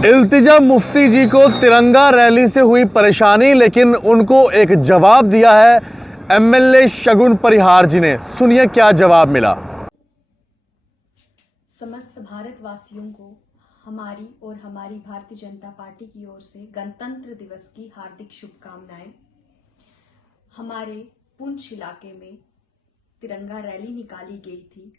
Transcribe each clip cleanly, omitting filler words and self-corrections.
इल्तिजा मुफ्ती जी को तिरंगा रैली से हुई परेशानी, लेकिन उनको एक जवाब दिया है एमएलए शगुन परिहार जी ने। सुनिए क्या जवाब मिला। समस्त भारतवासियों को हमारी और हमारी भारतीय जनता पार्टी की ओर से गणतंत्र दिवस की हार्दिक शुभकामनाएं। हमारे पुंछ इलाके में तिरंगा रैली निकाली गई थी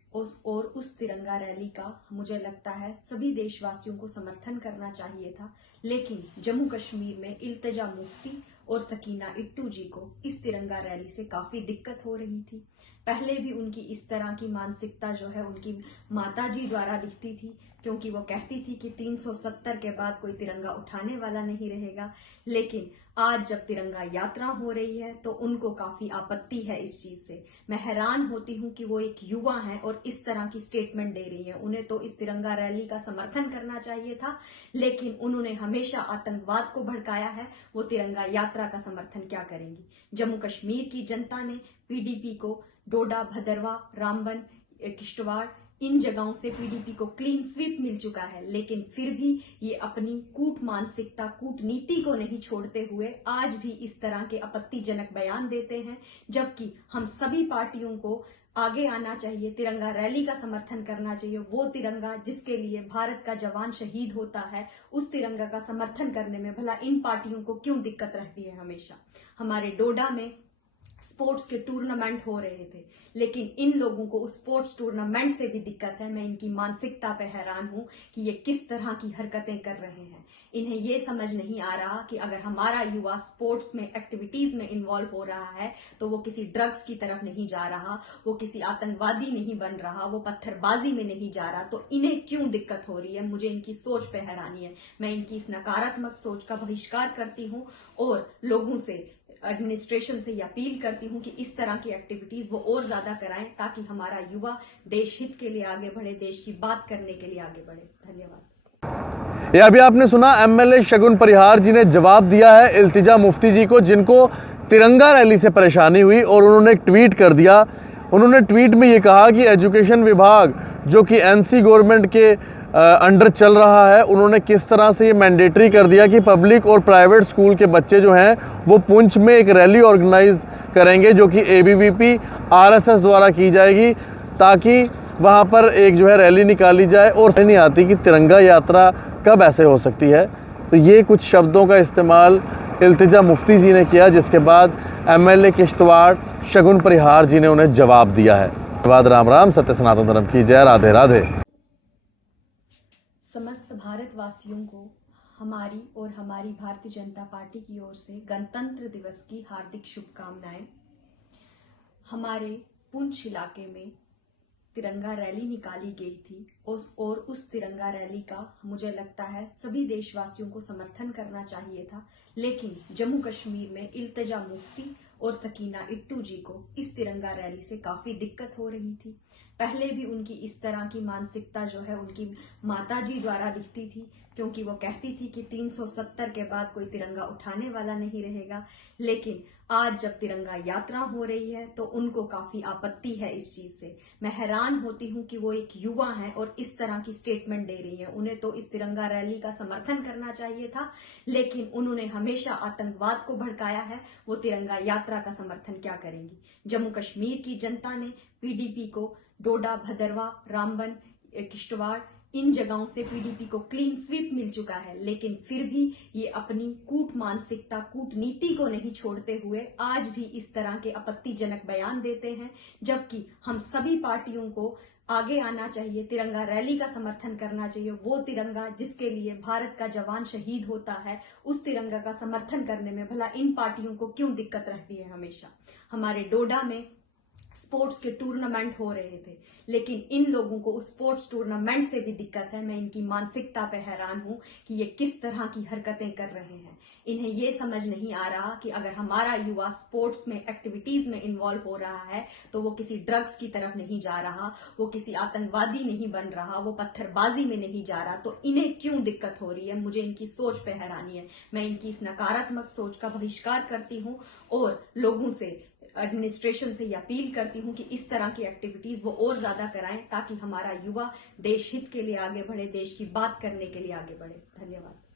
और उस तिरंगा रैली का मुझे लगता है सभी देशवासियों को समर्थन करना चाहिए था, लेकिन जम्मू कश्मीर में इल्तिजा मुफ्ती और सकीना इट्टू जी को इस तिरंगा रैली से काफी दिक्कत हो रही थी। पहले भी उनकी इस तरह की मानसिकता जो है उनकी माताजी द्वारा दिखती थी, क्योंकि वो कहती थी कि 370 के बाद कोई तिरंगा उठाने वाला नहीं रहेगा। लेकिन आज जब तिरंगा यात्रा हो रही है तो उनको काफी आपत्ति है इस चीज से। मैं हैरान होती हूँ कि वो एक युवा हैं और इस तरह की स्टेटमेंट दे रही हैं। उन्हें तो इस तिरंगा रैली का समर्थन करना चाहिए था, लेकिन उन्होंने हमेशा आतंकवाद को भड़काया है। वो तिरंगा यात्रा का समर्थन क्या करेंगी। जम्मू कश्मीर की जनता ने पीडीपी को डोडा, भदरवा, रामबन, किश्तवाड़ इन जगहों से पीडीपी को क्लीन स्वीप मिल चुका है, लेकिन फिर भी ये अपनी कूट मानसिकता, कूटनीति को नहीं छोड़ते हुए आज भी इस तरह के आपत्तिजनक बयान देते हैं। जबकि हम सभी पार्टियों को आगे आना चाहिए, तिरंगा रैली का समर्थन करना चाहिए। वो तिरंगा जिसके लिए भारत का जवान शहीद होता है, उस तिरंगा का समर्थन करने में भला इन पार्टियों को क्यों दिक्कत रहती है हमेशा। हमारे डोडा में स्पोर्ट्स के टूर्नामेंट हो रहे थे, लेकिन इन लोगों को उस स्पोर्ट्स टूर्नामेंट से भी दिक्कत है। मैं इनकी मानसिकता पे हैरान हूं कि ये किस तरह की हरकतें कर रहे हैं। इन्हें ये समझ नहीं आ रहा कि अगर हमारा युवा स्पोर्ट्स में एक्टिविटीज में इन्वॉल्व हो रहा है तो वो किसी ड्रग्स की तरफ नहीं जा रहा, वो किसी आतंकवादी नहीं बन रहा, वो पत्थरबाजी में नहीं जा रहा। तो इन्हें क्यों दिक्कत हो रही है, मुझे इनकी सोच पे हैरानी है। मैं इनकी इस नकारात्मक सोच का बहिष्कार करती हूँ और लोगों से, एडमिनिस्ट्रेशन से ये अपील करती हूं कि इस तरह की एक्टिविटीज वो और ज्यादा कराएं, ताकि हमारा युवा देश हित के लिए आगे बढ़े, देश की बात करने के लिए आगे बढ़े। धन्यवाद। ये अभी आपने सुना एमएलए शगुन परिहार जी ने जवाब दिया है इल्तिजा मुफ्ती जी को, जिनको तिरंगा रैली से परेशानी हुई और उन्होंने एक ट्वीट कर दिया। उन्होंने ट्वीट में ये कहा कि एजुकेशन विभाग जो कि एनसी गवर्नमेंट के अंडर चल रहा है, उन्होंने किस तरह से ये मैंडेटरी कर दिया कि पब्लिक और प्राइवेट स्कूल के बच्चे जो हैं वो पुंछ में एक रैली ऑर्गेनाइज करेंगे, जो कि एबीवीपी आरएसएस द्वारा की जाएगी, ताकि वहाँ पर एक जो है रैली निकाली जाए। और नहीं आती कि तिरंगा यात्रा कब ऐसे हो सकती है। तो ये कुछ शब्दों का इस्तेमाल इल्तिजा मुफ्ती जी ने किया, जिसके बाद एमएलए किश्तवाड़ शगुन परिहार जी ने उन्हें जवाब दिया है। धन्यवाद। राम राम, सत्य सनातन धर्म की जय। राधे राधे। समस्त भारतवासियों को हमारी और हमारी भारतीय जनता पार्टी की ओर से गणतंत्र दिवस की हार्दिक शुभकामनाएं। हमारे पुंछ इलाके में तिरंगा रैली निकाली गई थी और उस तिरंगा रैली का मुझे लगता है सभी देशवासियों को समर्थन करना चाहिए था, लेकिन जम्मू कश्मीर में इल्तिजा मुफ्ती और सकीना इट्टू जी को इस तिरंगा रैली से काफी दिक्कत हो रही थी। पहले भी उनकी इस तरह की मानसिकता जो है उनकी माताजी द्वारा दिखती थी, क्योंकि वो कहती थी कि 370 के बाद कोई तिरंगा उठाने वाला नहीं रहेगा। लेकिन आज जब तिरंगा यात्रा हो रही है तो उनको काफी आपत्ति है इस चीज से। मैं हैरान होती हूँ कि वो एक युवा हैं और इस तरह की स्टेटमेंट दे रही हैं। उन्हें तो इस तिरंगा रैली का समर्थन करना चाहिए था, लेकिन उन्होंने हमेशा आतंकवाद को भड़काया है। वो तिरंगा यात्रा का समर्थन क्या करेंगी। जम्मू कश्मीर की जनता ने पीडीपी को डोडा, भदरवा, रामबन, किश्तवाड़ इन जगहों से पीडीपी को क्लीन स्वीप मिल चुका है, लेकिन फिर भी ये अपनी कूट मानसिकता, कूटनीति को नहीं छोड़ते हुए आज भी इस तरह के आपत्तिजनक बयान देते हैं। जबकि हम सभी पार्टियों को आगे आना चाहिए, तिरंगा रैली का समर्थन करना चाहिए। वो तिरंगा जिसके लिए भारत का जवान शहीद होता है, उस तिरंगा का समर्थन करने में भला इन पार्टियों को क्यों दिक्कत रहती है हमेशा। हमारे डोडा में स्पोर्ट्स के टूर्नामेंट हो रहे थे, लेकिन इन लोगों को उस स्पोर्ट्स टूर्नामेंट से भी दिक्कत है। मैं इनकी मानसिकता पे हैरान हूं कि ये किस तरह की हरकतें कर रहे हैं। इन्हें ये समझ नहीं आ रहा कि अगर हमारा युवा स्पोर्ट्स में एक्टिविटीज में इन्वॉल्व हो रहा है तो वो किसी ड्रग्स की तरफ नहीं जा रहा, वो किसी आतंकवादी नहीं बन रहा, वो पत्थरबाजी में नहीं जा रहा। तो इन्हें क्यों दिक्कत हो रही है, मुझे इनकी सोच पे हैरानी है। मैं इनकी इस नकारात्मक सोच का बहिष्कार करती हूँ और लोगों से, एडमिनिस्ट्रेशन से ये अपील करती हूं कि इस तरह की एक्टिविटीज वो और ज्यादा कराएं ताकि हमारा युवा देश हित के लिए आगे बढ़े, देश की बात करने के लिए आगे बढ़े। धन्यवाद।